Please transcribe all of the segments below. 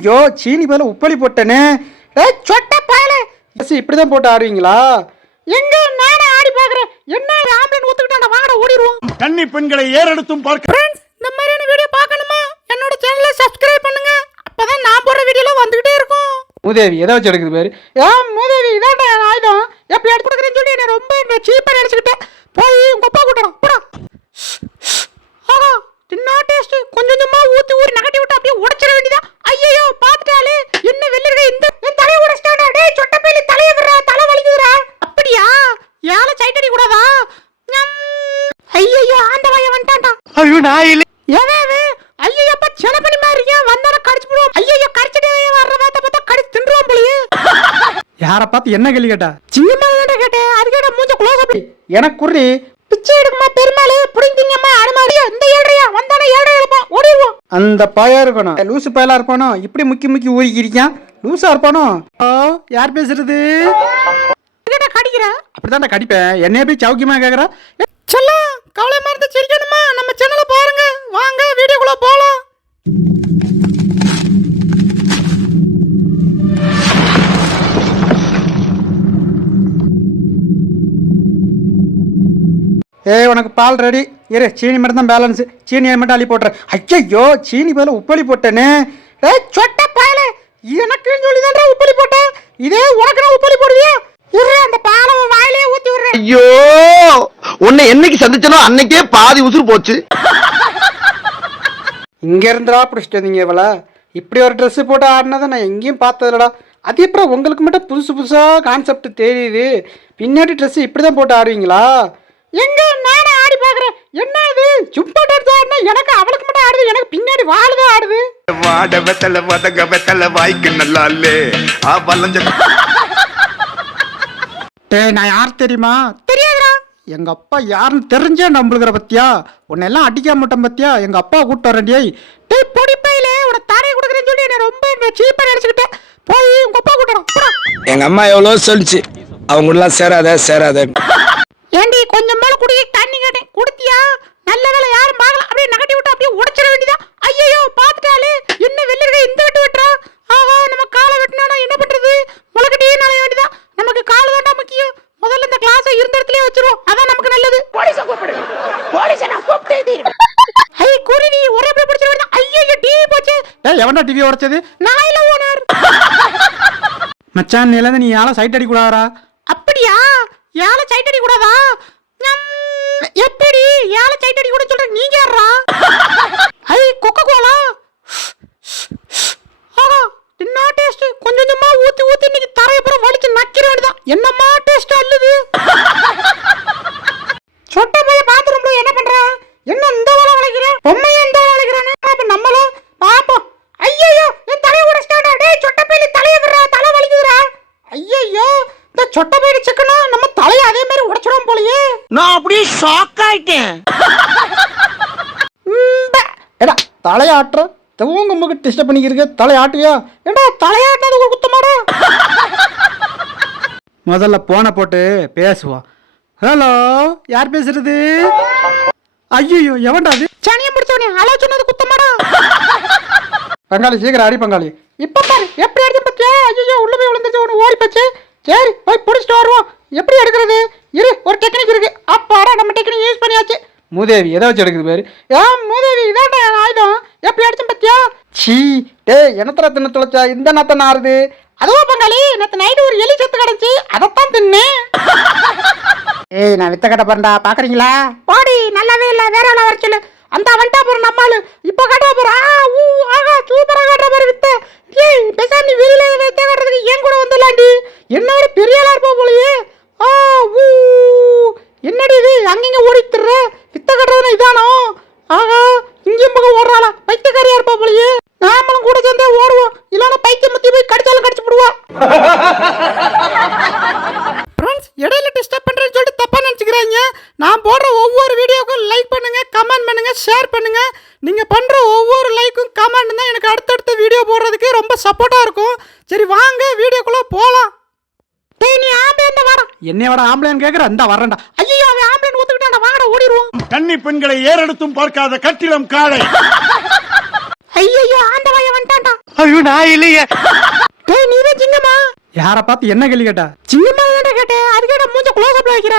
ஐயோ சீனி மேல உப்பளி போட்டனே. சொட்ட பயல இப்படிதான் போட்டு ஆடுவீங்களா? எங்க நானே ஆடி பாக்குறேன். என்ன ஆம்பளன் ஊத்துக்கிட்டா வாங்கடா ஓடிடுவோம். கன்னி பெண்களை ஏறெடுத்தும் பார்க்க. ஃப்ரெண்ட்ஸ், இந்த மாதிரியான வீடியோ பார்க்கணுமா? என்னோட சேனலை சப்ஸ்கிரைப் பண்ணுங்க. அப்பதான் நான் போடுற வீடியோல வந்துகிட்டே இருக்கும். மூதேவி எதை வச்சு எடுக்குது பேரு? மூதேவி இதான்டா ஆயுதம். எப்படி எடுத்து கொடுக்குறேன்னு சொல்லி என்ன ரொம்ப சீப்பா நினைச்சுக்கிட்டேன். போய் உங்க அப்பா கூட்டணும் போடா. ஆஹா தின்னா டேஸ்ட். கொஞ்சம் கொஞ்சமா ஊத்தி ஊறி நகட்டி விட்டு அப்படியே உடைச்சிட வேண்டியதா. ஐயோ பாத்துட்டாலே என்ன வெள்ளரிக்கை இந்த என் தலைய உடைச்சிட்டாடா. டேய் சொட்ட பேலி தலைய விடுறா, தலை வலிக்குதுடா. அப்படியா? ஏல சைட்டடி கூடாதா? ஐயோ ஆண்டவாய வந்துட்டான்டா. ஐயோ நான் இல்ல. ஏவே ஐயோ அப்பா சென பண்ணி மாறியா வந்தால கடிச்சு போடுவோம். ஐயோ கடிச்சிட்டே வர்ற வார்த்தை பார்த்தா கடிச்சு தின்றுவோம் போலயே. யாரை பார்த்து என்ன கேள்வி கேட்டா? சின்னம்மா தான் கேட்டேன். அதுக்கேட்ட மூஞ்ச க்ளோஸ் அப்படி எனக்கு குறி பிச்சை எடுக்குமா பெருமாளே புடிங்கிங்கம்மா அடமாடியா இந்த ஏழ்றையா வந்தானே ஏழ்றை இருப்போம் ஓடிடுவோம். அந்த பாயா இருக்கணும். லூசு பயலா இருப்பானோ இப்படி முக்கி முக்கி ஊறிக்கிறியான். லூசா இருப்பானோ. யார் பேசுறது? கடிக்கிற அப்படிதான் கடிப்பேன். என்னைய போய் சௌக்கியமா கேக்குற? செல்லம் கவலை மறந்து சிரிக்கணுமா? நம்ம சேனலை பாருங்க. வாங்க வீடியோக்குள்ள போலாம். உனக்கு பால் ரெடி இரு. சீனி மட்டும் தான் பேலன்ஸ். சீனியை மட்டும் அள்ளி போட்டுறேன். ஐயோ சீனி மேல உப்பளி போட்டேனே. சொட்ட பாயல எனக்கு சொல்லி தான் உப்பளி போட்டேன். இதே உனக்கு நான் உப்பளி போடுவியா? இரு அந்த பாலை வாயிலே ஊத்தி விடுறேன். ஐயோ உன்னை என்னைக்கு சந்திச்சனோ அன்னைக்கே பாதி உசுறு போச்சு. இங்க இருந்தா பிடிச்சிட்டு வந்தீங்க இவள. இப்படி ஒரு ட்ரெஸ் போட்டு ஆடினதை நான் எங்கேயும் பார்த்ததுலடா. அது அப்புறம் உங்களுக்கு மட்டும் புதுசு புதுசா கான்செப்ட் தெரியுது. பின்னாடி ட்ரெஸ் இப்படிதான் போட்டு ஆடுவீங்களா? எங்க நானே ஆடி பாக்குறேன். என்ன இது சும்மா டான்ஸ் ஆடுனா எனக்கு அவளுக்கு மட்டும் ஆடுது. எனக்கு பின்னாடி வாழுதான் ஆடுது. வாட வெத்தல வதங்க வெத்தல வாய்க்கு நல்லா இல்லே ஆ வலஞ்ச. டேய் நான் யார் தெரியுமா? தெரியாதுடா. எங்க அப்பா யாருன்னு தெரிஞ்சே நம்பளுகிற பத்தியா? உன்னெல்லாம் அடிக்க மாட்டேன் பத்தியா? எங்க அப்பா கூப்பிட்டு வரேன். டேய் பொடி பையிலே உன தாரையை கொடுக்குறேன்னு சொல்லி என்ன ரொம்ப சீப்பா நினைச்சுக்கிட்டேன். போய் உங்க அப்பா கூட்டணும். எங்க அம்மா எவ்வளவு சொல்லிச்சு அவங்க எல்லாம் சேராத. ஏண்டி கொஞ்சம் மேல குடிக்க தண்ணி கேட்டேன் குடுத்தியா? நல்ல வேலை யாரும் பார்க்கல. அப்படியே நகட்டி விட்டு அப்படியே உடைச்சிட வேண்டியதா. ஐயோ பாத்துட்டாலே என்ன வெள்ளரிக்கை இந்த வெட்டு வெட்டுறா. ஆஹா நம்ம காலை வெட்டினா என்ன பண்றது? முளைக்கட்டி நலைய வேண்டியதா. நமக்கு கால் தாண்டா முக்கியம். முதல்ல இந்த கிளாஸை இருந்த இடத்துலயே வச்சிருவோம். அதான் நமக்கு நல்லது. போலீஸை கூப்பிடு. போலீஸை நான் கூப்பிட்டே. ஐ குருவி ஒரே அப்படியே பிடிச்சிட வேண்டியதா. ஐயோ டிவி போச்சு. டேய் எவன்டா டிவி உடைச்சது? நான் இல்ல ஓனர். மச்சான் நிலந்து நீ யால சைட் அடி கூடாதா? அப்படியா? யால சைட் அடி கூடாதா? எப்படி யால சைட் அடி கூட சொல்ற நீங்க யாரா? ஐ கொக்கோ கோலா. ஆஹா என்ன டேஸ்ட். கொஞ்சம் கொஞ்சமா ஊத்தி ஊத்தி இன்னைக்கு தரைய பூரா வலிச்சு நக்கிர வேண்டியதா. என்னமா டேஸ்ட் அல்லது. சொட்ட போய் பாத்ரூம்ல என்ன பண்ற? என்ன இந்த வேலை வளைக்கிற? பொம்மைய இந்த வேலை வளைக்கிறானே. அப்ப நம்மள பாப்போம். ஐயோ என் தலைய உடைச்சிட்டாடா. டேய் சொட்ட பேலி தலைய விடுறா, தலை வலிக்குதுடா. ஐயோ இந்த சொட்ட பேலி சிக்கனா நம்ம தலைய அதே மாதிரி உடைச்சிடும் போலயே. நான் அப்படியே ஷாக் ஆயிட்டேன். ஏடா தலையாட்டுற தூங்க முக டிஸ்டர்ப் பண்ணிக்கிறீங்க. தலையாட்டுவியா? ஏடா தலையாட்டினது ஒரு குத்தமாடா. முதல்ல போனை போட்டு பேசுவோம். ஹலோ யார் பேசுறது? ஐயோ எவன்டா அது? சனியம் பிடிச்சவனே ஹலோ சொன்னது குத்தமாடா. பங்காளி சீக்கிரம் அடி பங்காளி. இப்ப பாரு எப்படி அடிச்சு பத்தியா? ஐயோ உள்ள போய் விழுந்துச்சு ஒன்று ஓடி போச்சு. சரி போய் பிடிச்சிட்டு வருவோம். எப்படி எடுக்கிறது? இரு ஒரு டெக்னிக் இருக்கு. அப்பாடா நம்ம டெக்னிக் யூஸ் பண்ணியாச்சு. மூதேவி எதை வச்சு எடுக்குது பேரு? மூதேவி இதான்டா ஆயுதம். எப்படி அடிச்சேன் பத்தியா? சீ டேய் என்னத்தர தின்னு தொலைச்சா இந்த நத்த நாருது. அதுவா பங்காளி நேற்று நைட்டு ஒரு எலி செத்து கிடந்துச்சு அதைத்தான் தின்னேன். ஏய் நான் வித்த கட்ட போறேன்டா பாக்குறீங்களா? பாடி நல்லாவே இல்ல வேற ஆளா வர சொல்லு. அந்த வண்டா போற நம்மாளு இப்ப கட்ட போற. ஆகா சூப்பரா கட்ட போற வித்த. ஏய் பேசாம நீ வெளியில வித்த கட்டுறதுக்கு ஏன் கூட வந்துடலாண்டி. என்ன ஒரு பெரிய ஆளா இருப்பா போலயே. என்னடி இது அங்கிங்க ஓடித்துற? வித்த கட்டுறதுனா இதானோ? ஆகா இங்கேயும் பக்கம் ஓடுறாளா? பைத்தியக்காரியா இருப்பா போலயே. நாமளும் கூட சேர்ந்தே ஓடுவோம். இல்லைன்னா பைத்தியம் முத்தி போய் கடிச்சாலும் கடிச்சு போடுவோம். இடையில டிஸ்டர்ப் பண்றேன்னு சொல்லிட்டு தப்பா நினைச்சுக்கிறாங்க. நான் போடுற ஒவ்வொரு வீடியோக்கும் லைக் பண்ணுங்க, கமெண்ட் பண்ணுங்க, ஷேர் பண்ணுங்க. நீங்க பண்ற ஒவ்வொரு லைக்கும் கமெண்ட் தான் எனக்கு அடுத்தடுத்த வீடியோ போடுறதுக்கு ரொம்ப சப்போர்ட்டா இருக்கும். சரி வாங்க வீடியோக்குள்ள போலாம். டேய் நீ ஆம்பளை வர. என்னையோட ஆம்பளைன்னு கேக்குற? அந்த வரேன்டா. ஐயோ அவன் ஆம்பளை ஊத்துக்கிட்டான்டா. வாங்கடா ஓடிடுவோம். கன்னி பெண்களை ஏறெடுத்தும் பார்க்காத கட்டிடம் காளை. ஐயோ ஆண்டவாய வந்துட்டான்டா. ஐயோ நான் இல்லையே. டேய் நீதான் சிங்கமா? யாரை பார்த்து என்ன கேள்வி கேட்டா? சிங்கமா தானே கேட்டேன். அதுக்கே மூஞ்ச க்ளோஸ் அப்ல வைக்கிற.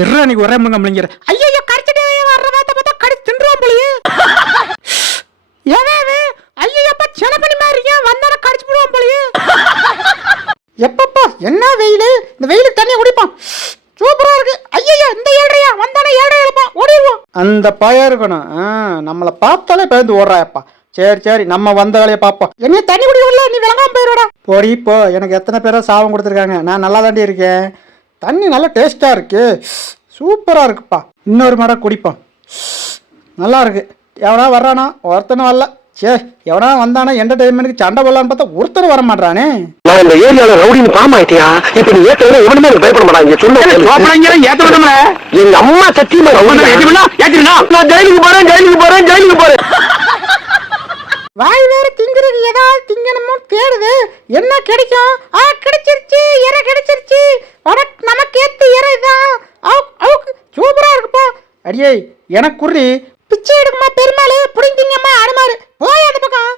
இருடா நீ ஒரே முங்க முழிங்கற. ஐயோ கடிச்சிட்டே வர்ற பார்த்தா கடி தின்றுவான் போலியே. ஏவே ஐயோ அப்பா செனப்பனி மாதிரியா வந்தால கடிச்சு போடுவான் போலியே. எப்பப்பா என்ன வெயில். இந்த வெயிலுக்கு தண்ணி குடிப்பான். சூப்பரா இருக்கு. ஐயோ இந்த ஏழ்றையா வந்தானே ஏழ்றையப்பா ஓடிடுவோம். அந்த பைய இருக்கணும். நம்மள பார்த்தாலே பயந்து ஓடுறாயப்பா. சரி சரி நம்ம வந்த வேலையை பார்ப்போம். என்ன தண்ணி குடிக்கல நீ விளங்காம போயிடுடா. போடி இப்போ எனக்கு எத்தனை பேரா சாபம் கொடுத்துருக்காங்க. நான் நல்லா தாண்டி இருக்கேன். தண்ணி நல்லா டேஸ்டா இருக்கு. சூப்பரா இருக்குப்பா. இன்னொரு மடை குடிப்போம். நல்லா இருக்கு. எவனா வர்றானா? ஒருத்தனும் வரல. சே எவனா வந்தானா என்டர்டைன்மெண்ட்டுக்கு சண்டை போடலான்னு பார்த்தா ஒருத்தர் வர மாட்டானே. நான் இந்த ஏரியால ரவுடின்னு பாம் ஆயிட்டியா? இப்ப நீ ஏத்தவன எவனுமே எனக்கு பயப்பட மாட்டாங்க. சொல்லு ஏத்தவன எங்க அம்மா சத்தியமா ஏத்தினா நான் ஜெயிலுக்கு போறேன். வாய் வேற திங்கிறது ஏதாவது திங்கணுமோ தேடுது. என்ன கிடைக்கும்? கிடைச்சிருச்சு. இறை கிடைச்சிருச்சு. நமக்கு ஏத்த இறை தான். சூப்பரா இருக்குப்பா. அடியே எனக்கு குறி பிச்சை எடுக்குமா பெருமாள் புடிங்கிங்கம்மா அனுமாரு போய் அந்த பக்கம்.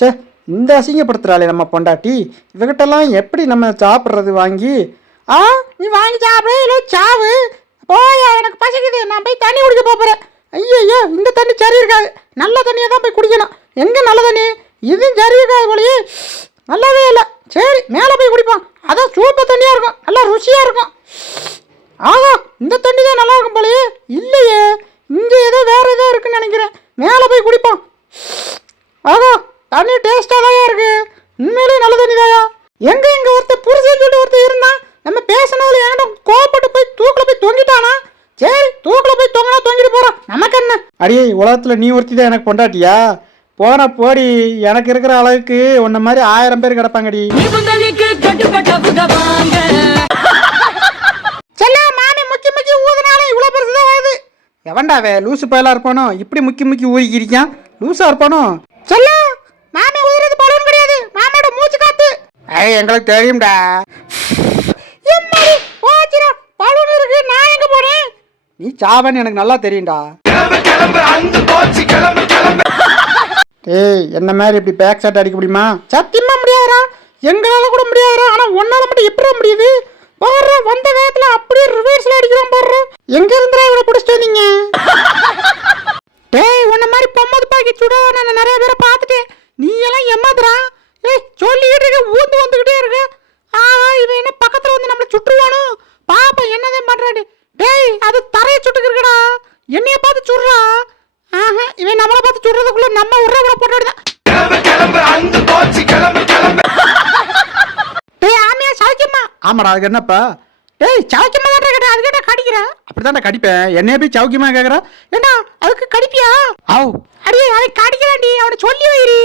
சே இந்த அசிங்கப்படுத்துறாளே நம்ம பொண்டாட்டி. இவகிட்டெல்லாம் எப்படி நம்ம சாப்பிட்றது வாங்கி? நீ வாங்கி சாப்பிடு இல்லை சாவு. போயா எனக்கு பசிக்குது. நான் போய் தண்ணி குடிக்க போகிறேன். ஐயோ இந்த தண்ணி சரி இருக்காது. நல்ல தண்ணியை தான் போய் குடிக்கணும். எங்கே நல்ல தண்ணி? இதுவும் சரி இருக்காது போலயே. நல்லாவே இல்லை. சரி மேலே போய் குடிப்போம். அதான் சூப்பர் தண்ணியாக இருக்கும். நல்லா ருசியாக இருக்கும். இந்த தண்ணி தான் நல்லா இருக்கும் போலயே. இல்லையே இங்கே ஏதோ வேறு ஏதோ இருக்குன்னு நினைக்கிறேன். மேலே போய் குடிப்போம். தண்ணி டேஸ்ட்டாக தான் இருக்கு. உண்மையிலேயே நல்ல தண்ணி தாயா. எங்கே ஒருத்தர் புரிசுன்னு சொல்லிட்டு ஒருத்தர் இருந்தான். நம்ம பேசினாலும் என்கிட்ட கோவப்பட்டு போய் தூக்கில் போய் தொங்கிட்டானா? சரி தூக்கில் போய் தொங்கினா தொங்கிட்டு போகிறோம். நமக்கு என்ன? அடியே உலகத்தில் நீ ஒருத்தி தான் எனக்கு பொண்டாட்டியா? போன போடி. எனக்கு இருக்கிற அளவுக்கு உன்ன மாதிரி 1000 பேர் கிடப்பாங்கடி. செல்ல மாமி முக்கி முக்கி ஊதுனாலும் இவ்வளோ பெருசு தான் வருது. எவன்டாவே லூசு பயலா இருப்பானோ? இப்படி முக்கி முக்கி ஊறிக்கிறிக்கான். லூசா இருப்பானோ? செல்ல மாமி ஊதுறது பலூன் கிடையாது. மாமியோட மூச்சு காத்து. எங்களுக்கு தெரியும்டா. பலூன் இருக்கு. நான் எங்க போறேன்? நீ சாவன்னு எனக்கு நல்லா தெரியும்டா. ஏய் என்ன மாதிரி இப்படி பேக் ஷாட் அடிக்க முடியுமா? சத்தியமா முடியாதுடா. எங்களால கூட முடியாதுடா. ஆனா ஒன்னால மட்டும் எப்படி முடியுது? பாரு வந்த வேகத்துல அப்படியே ரிவர்ஸ்ல அடிக்கிறோம். பாரு எங்க இருந்தா இவனை பிடிச்சிட்டு வந்தீங்க? டேய் உன்ன மாதிரி பொம்மது பாக்கி சுட நான் நிறைய பேரை பார்த்துட்டேன். நீ எல்லாம் எம்மாதுரா? சொல்லிக்கிட்டு இருக்க ஊந்து வந்துகிட்டே இருக்கு. இவன் என்ன பக்கத்துல வந்து நம்மள சுட்டுருவானோ? பாப்பா என்னதான் பண்றாடி? டேய் அது தரைய சுட்டுக்கு இருக்கடா. என்னைய பார்த்து சுடுறா. இவன் நம்மளை பார்த்து சுடுறதுக்குள்ள நம்ம உறவுல போட்டுடுதான். டேய் ஆமையா சவுக்கியமா? ஆமாடா அதுக்கு என்னப்பா? டேய் சவுக்கியமா தான் கேட்டேன். அது கேட்டா கடிக்கிற? அப்படித்தான்டா கடிப்பேன். என்னைய போய் சவுக்கியமா கேட்குற? ஏன்னா அதுக்கு கடிப்பியா? அடியே அவன் கடிக்கிறான்டி. அவனை சொல்லி வைரி.